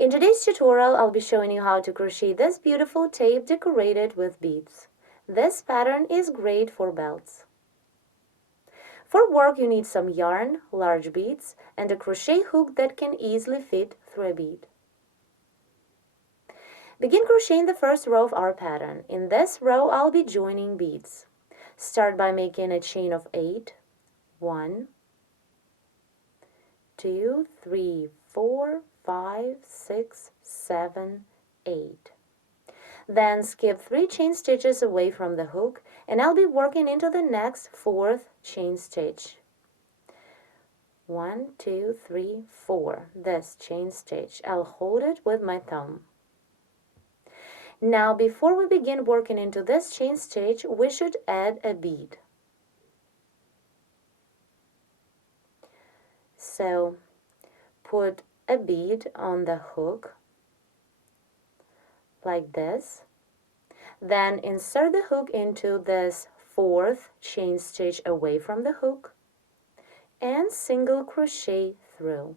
In today's tutorial, I'll be showing you how to crochet this beautiful tape decorated with beads. This pattern is great for belts. For work, you need some yarn, large beads, and a crochet hook that can easily fit through a bead. Begin crocheting the first row of our pattern. In this row, I'll be joining beads. Start by making a chain of 8. 1, 2, 3, 4, 5, 6, 7, 8. Then skip 3 chain stitches away from the hook, and I'll be working into the next 4th chain stitch. 1, 2, 3, 4. This chain stitch. I'll hold it with my thumb. Now, before we begin working into this chain stitch, we should add a bead. So, put a bead on the hook, like this. Then insert the hook into this 4th chain stitch away from the hook, and single crochet through.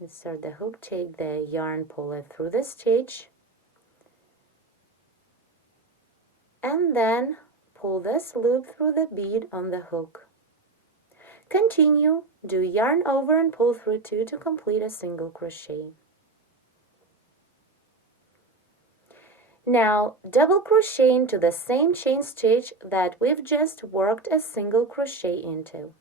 Insert the hook, take the yarn, pull it through the stitch, and then pull this loop through the bead on the hook. Continue, do yarn over and pull through 2 to complete a single crochet. Now, double crochet into the same chain stitch that we've just worked a single crochet into.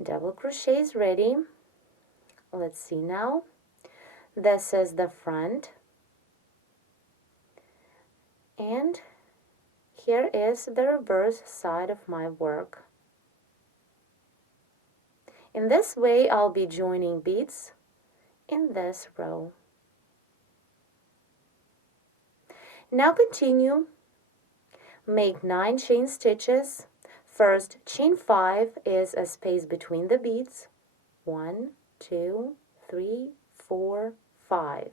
Double crochet is ready. Let's see now. This is the front, and here is the reverse side of my work. In this way, I'll be joining beads in this row. Now continue. Make 9 chain stitches. First, chain 5 is a space between the beads. 1, 2, 3, 4, 5.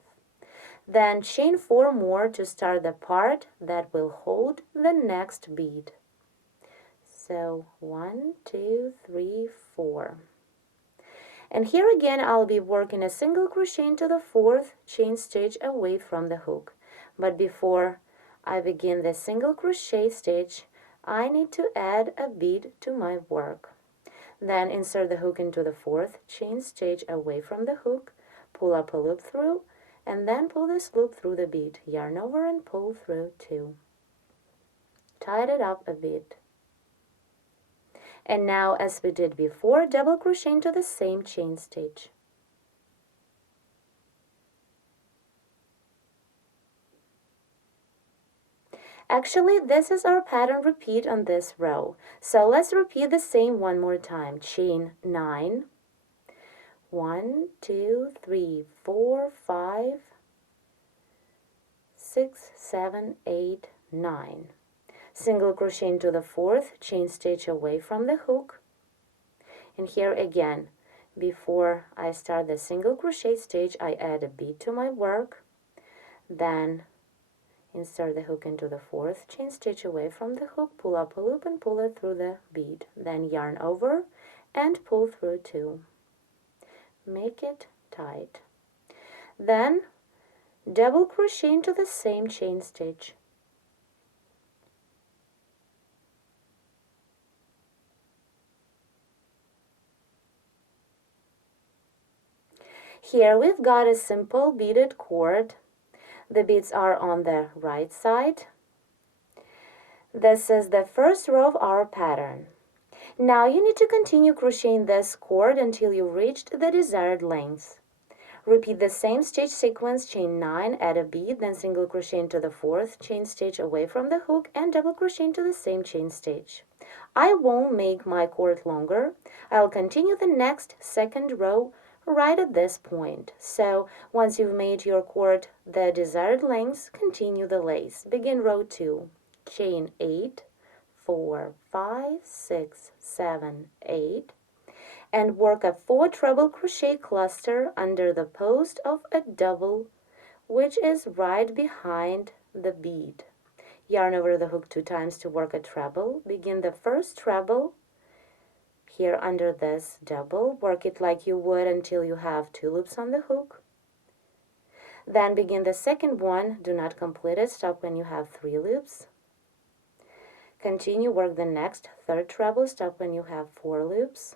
Then chain 4 more to start the part that will hold the next bead. So 1, 2, 3, 4. And here again I'll be working a single crochet into the 4th chain stitch away from the hook. But before I begin the single crochet stitch, I need to add a bead to my work. Then insert the hook into the 4th chain stitch away from the hook, pull up a loop through, and then pull this loop through the bead. Yarn over and pull through 2. Tied it up a bit. And now, as we did before, double crochet into the same chain stitch. Actually, this is our pattern repeat on this row. So let's repeat the same one more time. Chain 9. 1, 2, 3, 4, 5, 6, 7, 8, 9. Single crochet into the 4th chain stitch away from the hook. And here again, before I start the single crochet stitch, I add a bead to my work. Then insert the hook into the 4th chain stitch away from the hook, pull up a loop and pull it through the bead. Then yarn over and pull through 2. Make it tight. Then double crochet into the same chain stitch. Here we've got a simple beaded cord. The beads are on the right side. This is the first row of our pattern. Now you need to continue crocheting this cord until you reached the desired length. Repeat the same stitch sequence, chain 9, add a bead, then single crochet into the 4th chain stitch away from the hook and double crochet into the same chain stitch. I won't make my cord longer. I'll continue the next second row right at this point. So once you've made your cord the desired length, continue the lace. Begin row 2. Chain 8, 4, 5, 6, 7, 8. and work a 4 treble crochet cluster under the post of a double, which is right behind the bead. Yarn over the hook 2 times to work a treble. Begin the first treble here under this double. Work it like you would until you have 2 loops on the hook. Then begin the second one. Do not complete it. Stop when you have 3 loops. Continue, work the next third treble. Stop when you have 4 loops.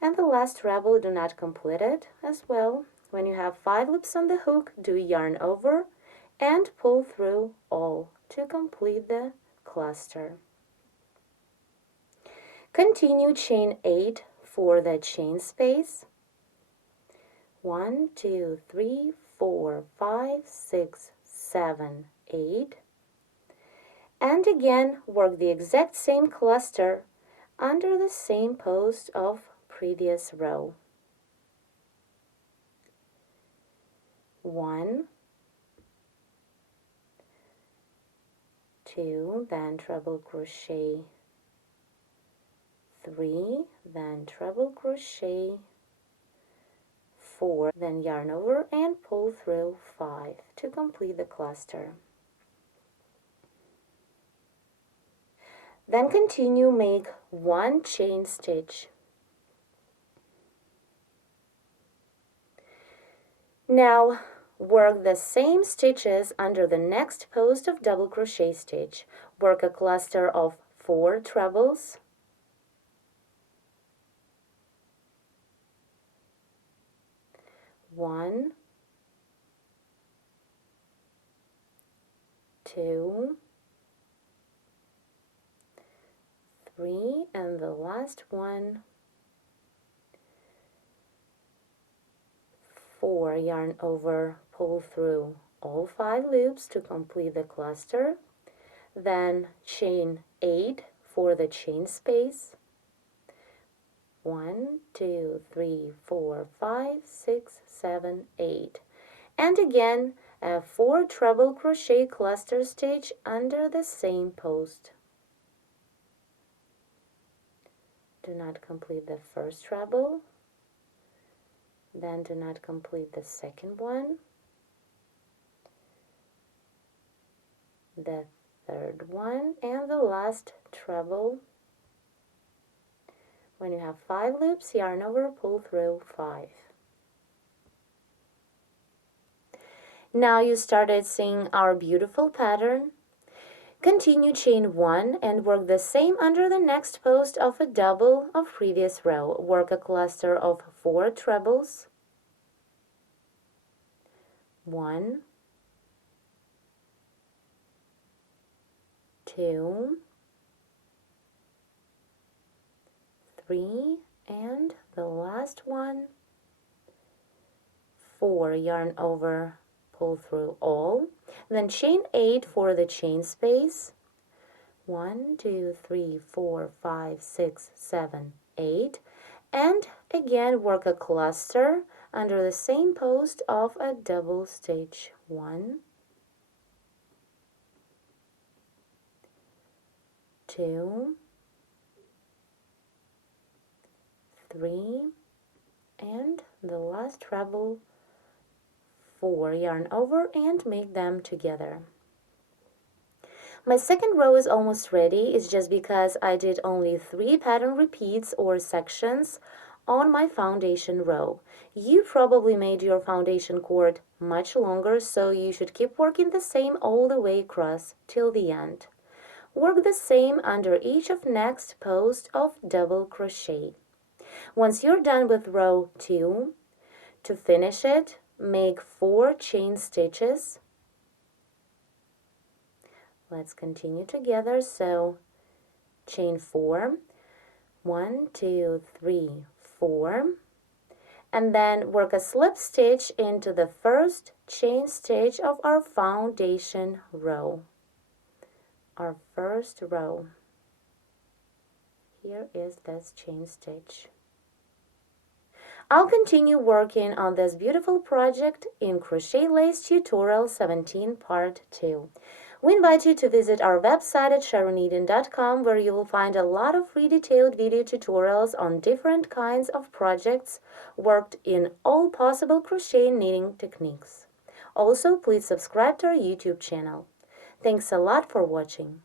And the last treble, do not complete it as well. When you have 5 loops on the hook, do yarn over and pull through all to complete the cluster. Continue chain 8 for the chain space. 1, 2, 3, 4, 5, 6, 7, 8. And again, work the exact same cluster under the same post of previous row. 1, 2, then treble crochet 3, then treble crochet 4, then yarn over and pull through 5 to complete the cluster. Then continue, make 1 chain stitch. Now work the same stitches under the next post of double crochet stitch. Work a cluster of 4 trebles. 1, 2, 3, and the last one, 4. Yarn over, pull through all 5 loops to complete the cluster. Then chain 8 for the chain space. 1, 2, 3, 4, 5, 6, 7, 8. And again, a 4 treble crochet cluster stitch under the same post. Do not complete the first treble, then do not complete the second one, the third one, and the last treble. When you have 5 loops, yarn over, pull through 5. Now you started seeing our beautiful pattern. Continue chain 1 and work the same under the next post of a double of previous row. Work a cluster of 4 trebles. 1, 2, 3, and the last one, 4. Yarn over, pull through all. Then chain 8 for the chain space. 1, 2, 3, 4, 5, 6, 7, 8. And again, work a cluster under the same post of a double stitch. 1, 2, 3, and the last treble, 4. Yarn over and make them together. My second row is almost ready. It's just because I did only 3 pattern repeats or sections on my foundation row. You probably made your foundation cord much longer, so you should keep working the same all the way across till the end. Work the same under each of next post of double crochet. Once you're done with row 2, to finish it, make 4 chain stitches. Let's continue together. So chain 4, 1, 2, 3, 4, and then work a slip stitch into the first chain stitch of our foundation row. Our first row. Here is this chain stitch. I'll continue working on this beautiful project in Crochet Lace Tutorial 17 Part 2. We invite you to visit our website at sharoneden.com, where you will find a lot of free detailed video tutorials on different kinds of projects worked in all possible crochet and knitting techniques. Also, please subscribe to our YouTube channel. Thanks a lot for watching.